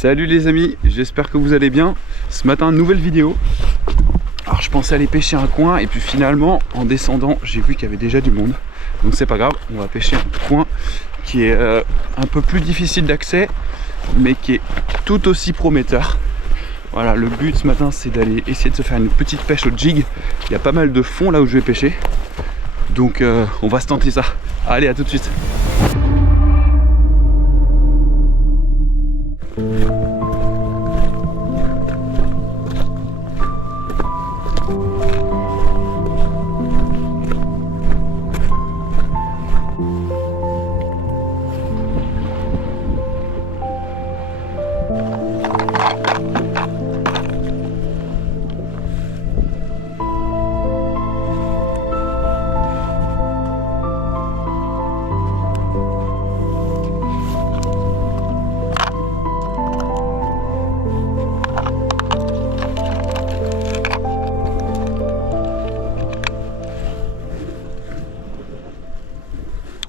Salut les amis, j'espère que vous allez bien. Ce matin, nouvelle vidéo. Alors je pensais aller pêcher un coin et puis finalement en descendant j'ai vu qu'il y avait déjà du monde. Donc c'est pas grave, on va pêcher un coin qui est un peu plus difficile d'accès mais qui est tout aussi prometteur. Voilà, le but ce matin c'est d'aller essayer de se faire une petite pêche au jig. Il y a pas mal de fond là où je vais pêcher. Donc on va se tenter ça. Allez, à tout de suite.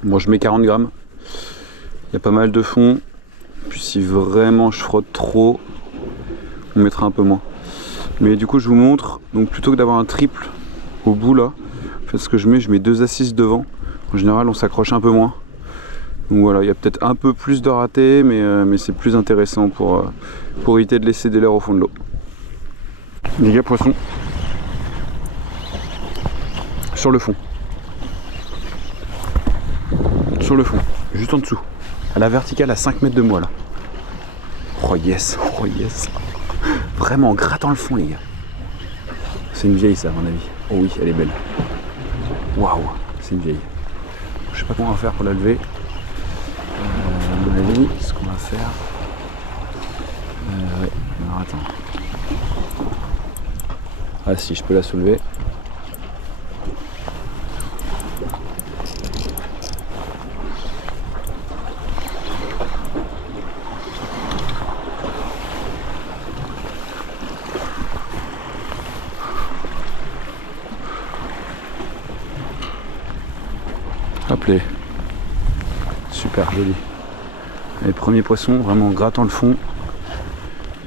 Bon, je mets 40 grammes. Il y a pas mal de fond. Puis si vraiment je frotte trop, on mettra un peu moins. Mais du coup, je vous montre. Donc plutôt que d'avoir un triple au bout là, en fait, ce que je mets 2 assises devant. En général, on s'accroche un peu moins. Donc voilà, il y a peut-être un peu plus de ratés, mais c'est plus intéressant pour éviter de laisser des leurres au fond de l'eau. Les gars, poisson. Sur le fond. Sur le fond, juste en dessous, à la verticale à 5 mètres de moi là. Oh yes, oh yes. Vraiment en grattant le fond les gars. C'est une vieille ça à mon avis. Oh oui, elle est belle. Waouh, c'est une vieille. Je sais pas comment on va faire pour la lever. À mon avis, ce qu'on va faire... ouais, alors attends. Ah si, je peux la soulever. Appelé. Super joli. Les premiers poissons, vraiment en grattant le fond.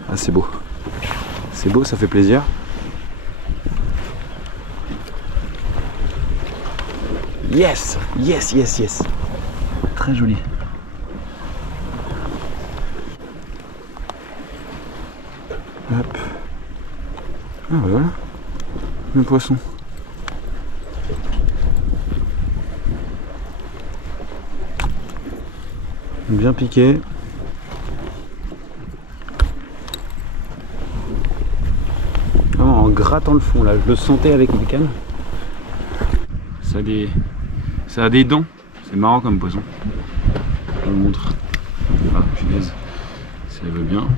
Ah c'est beau. C'est beau, ça fait plaisir. Yes, yes, yes, yes. Très joli. Hop. Ah voilà. Le poisson. Bien piqué. Vraiment en grattant le fond là, je le sentais avec ma canne. Ça a des dents, c'est marrant comme poisson. Je vous montre. Ah punaise, si elle veut bien.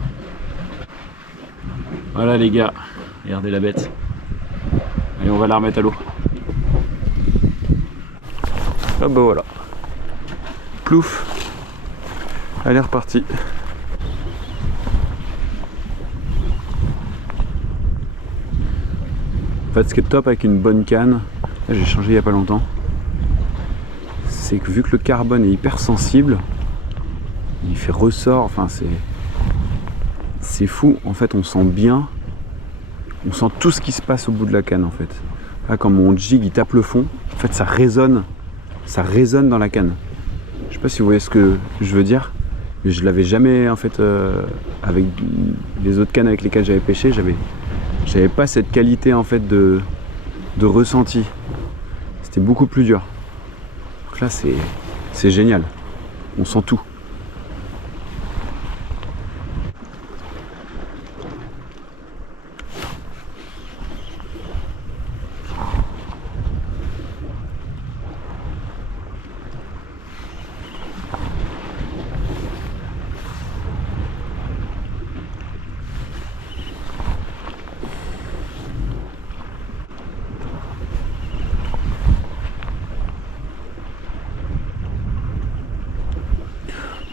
Voilà les gars, regardez la bête. Allez, on va la remettre à l'eau. Ah bah voilà. Plouf. Elle est repartie. En fait, ce qui est top avec une bonne canne, j'ai changé il n'y a pas longtemps, c'est que vu que le carbone est hyper sensible, il fait ressort, enfin c'est fou. En fait, on sent bien, on sent tout ce qui se passe au bout de la canne en fait. Là, quand mon jig il tape le fond, en fait ça résonne dans la canne. Je sais pas si vous voyez ce que je veux dire. Je l'avais jamais en fait avec les autres cannes avec lesquelles j'avais pêché, j'avais pas cette qualité en fait de ressenti. C'était beaucoup plus dur. Donc là c'est génial. On sent tout.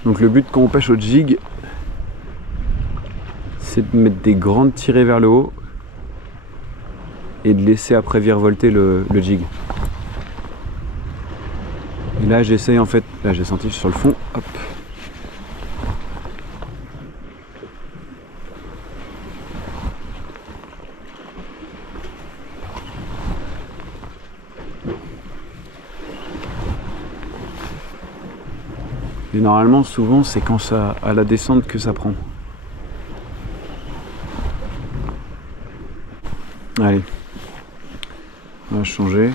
Donc le but quand on pêche au jig, c'est de mettre des grandes tirées vers le haut et de laisser après virevolter le jig. Et là j'essaye en fait, là j'ai senti sur le fond, hop. Et normalement, souvent, c'est quand ça à la descente que ça prend. Allez, on va changer.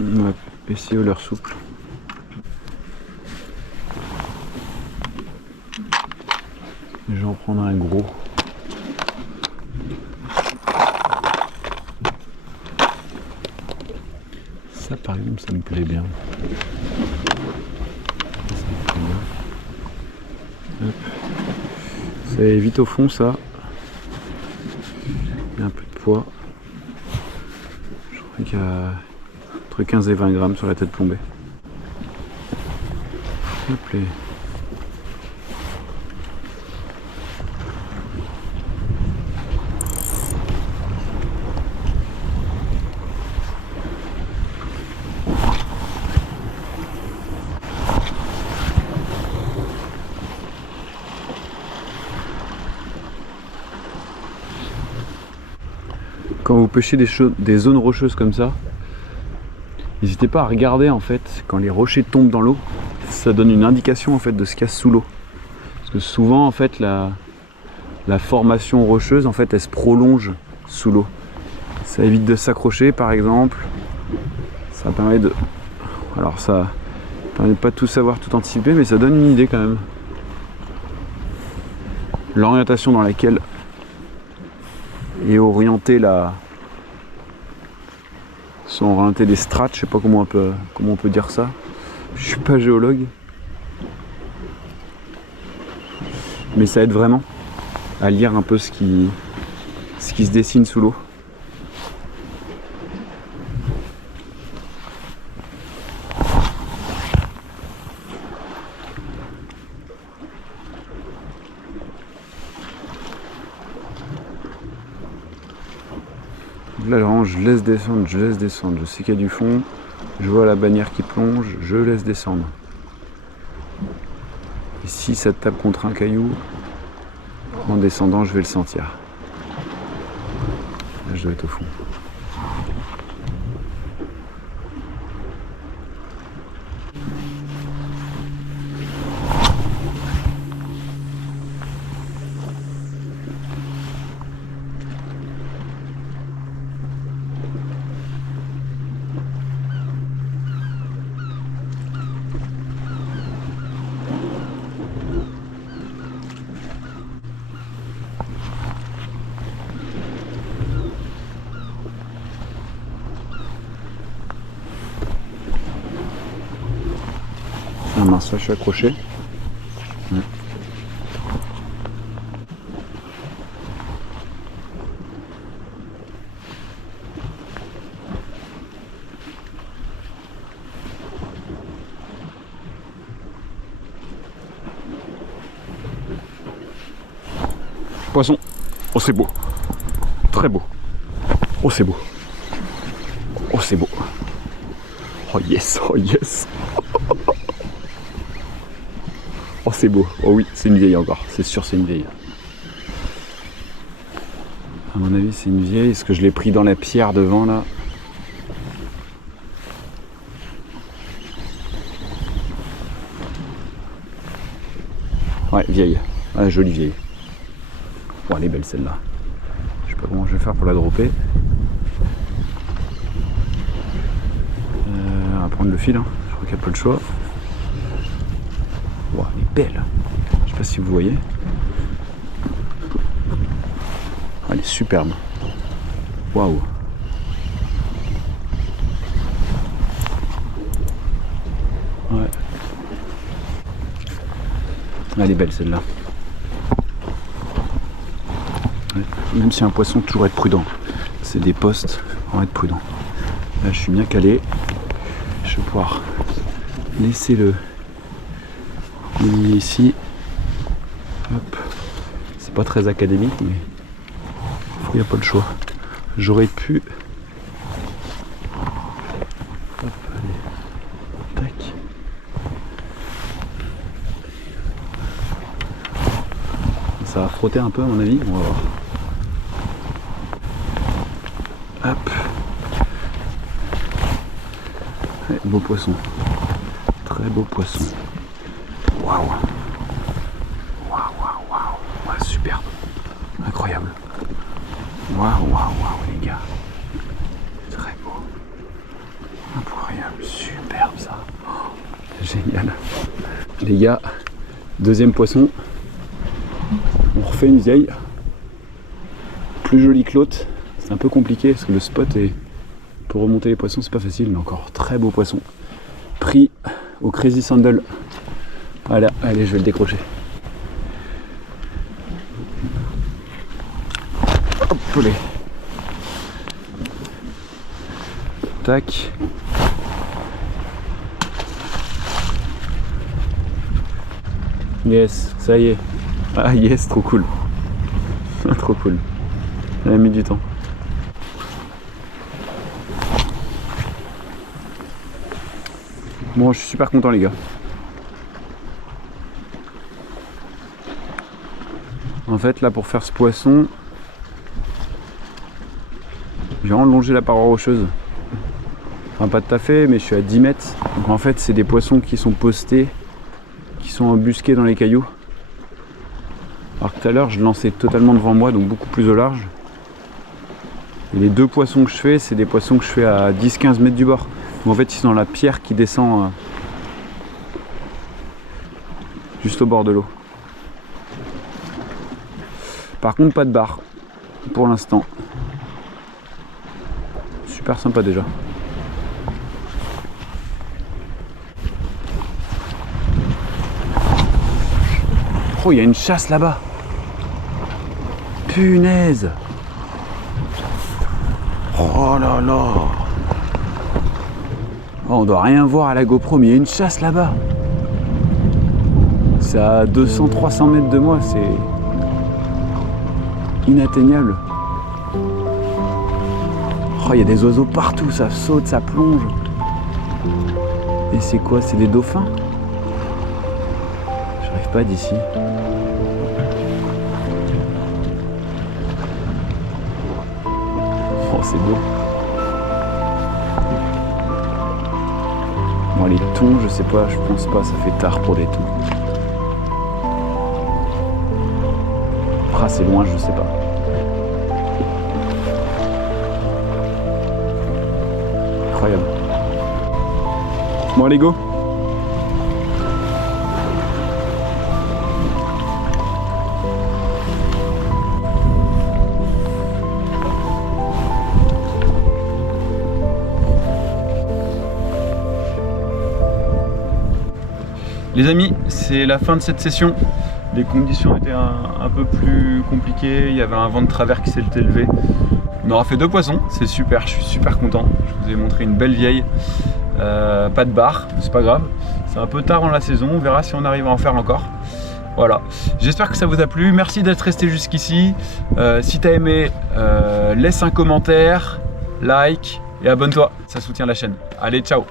On va essayer au leurre souple. Je vais en prendre un gros. Ça par exemple, ça me plaît bien. Hop. Ça évite au fond ça. Il y a un peu de poids. Je crois qu'il y a entre 15 et 20 grammes sur la tête plombée. Hop là. Quand vous pêchez des zones rocheuses comme ça, n'hésitez pas à regarder en fait quand les rochers tombent dans l'eau, ça donne une indication en fait de ce qu'il y a sous l'eau. Parce que souvent en fait la formation rocheuse en fait elle se prolonge sous l'eau. Ça évite de s'accrocher par exemple. Ça permet de. Alors ça permet de pas tout savoir, tout anticiper, mais ça donne une idée quand même. L'orientation dans laquelle est orientée sont orientés les strates, je sais pas comment on peut dire ça. Je suis pas géologue. Mais ça aide vraiment à lire un peu ce qui se dessine sous l'eau. Là, vraiment, je laisse descendre. Je sais qu'il y a du fond. Je vois la bannière qui plonge, je laisse descendre. Et si ça tape contre un caillou, en descendant, je vais le sentir. Là, je dois être au fond. Ah mince, là je suis accroché. Ouais. Poisson. Oh c'est beau. Très beau. Oh c'est beau. Oh c'est beau. Oh yes, oh yes. Oh c'est beau, oh oui, c'est une vieille encore, c'est sûr c'est une vieille. À mon avis c'est une vieille, est-ce que je l'ai pris dans la pierre devant là? Ouais, vieille, ouais, jolie vieille. Bon elle est belle celle-là. Je sais pas comment je vais faire pour la dropper. On va prendre le fil, hein. Je crois qu'il n'y a pas le choix. Wow, elle est belle. Je sais pas si vous voyez. Elle est superbe. Waouh. Ouais. Elle est belle celle-là. Ouais. Même si un poisson, toujours être prudent. C'est des postes, on va être prudent. Là je suis bien calé. Je vais pouvoir laisser le ici. Hop. C'est pas très académique mais il n'y a pas le choix. J'aurais pu. Hop, allez. Tac. Ça va frotter un peu à mon avis, on va voir. Hop. Ouais, beau poisson. Très beau poisson. Waouh. Waouh, waouh, waouh. Ouais, superbe. Incroyable. Waouh, waouh, waouh, les gars. Très beau. Incroyable. Superbe, ça. Oh, génial. Les gars, deuxième poisson. On refait une vieille. Plus jolie que l'autre. C'est un peu compliqué parce que le spot est... Pour remonter les poissons, c'est pas facile, mais encore très beau poisson. Pris au Crazy Sandal. Voilà, allez, je vais le décrocher. Hop, allez. Tac. Yes, ça y est. Ah yes, trop cool. Trop cool. Elle a mis du temps. Bon, je suis super content les gars. En fait là pour faire ce poisson, j'ai enlongé la paroi rocheuse. Enfin pas tout à fait, mais je suis à 10 mètres. Donc en fait c'est des poissons qui sont postés, qui sont embusqués dans les cailloux. Alors que tout à l'heure je lançais totalement devant moi, donc beaucoup plus au large. Et les deux poissons que je fais, c'est des poissons que je fais à 10-15 mètres du bord. En fait ils sont dans la pierre qui descend juste au bord de l'eau. Par contre pas de barre pour l'instant. Super sympa déjà. Oh il y a une chasse là-bas. Punaise. Oh là là. Oh, on doit rien voir à la GoPro, mais il y a une chasse là-bas. C'est à 200-300 mètres de moi, c'est inatteignable. Oh, il y a des oiseaux partout, ça saute, ça plonge. Et c'est quoi? C'est des dauphins? J'arrive pas d'ici. Oh, c'est beau. Bon, les thons, je sais pas, je pense pas, ça fait tard pour les thons. Ah, c'est loin, je sais pas. Incroyable. Bon, allez, go! Les amis, c'est la fin de cette session. Les conditions étaient un peu plus compliquées. Il y avait un vent de travers qui s'est élevé. On aura fait 2 poissons, c'est super, je suis super content. Je vous ai montré une belle vieille. Pas de barre, c'est pas grave. C'est un peu tard dans la saison, on verra si on arrive à en faire encore. Voilà, j'espère que ça vous a plu. Merci d'être resté jusqu'ici. Si tu as aimé, laisse un commentaire, like et abonne-toi, ça soutient la chaîne. Allez, ciao!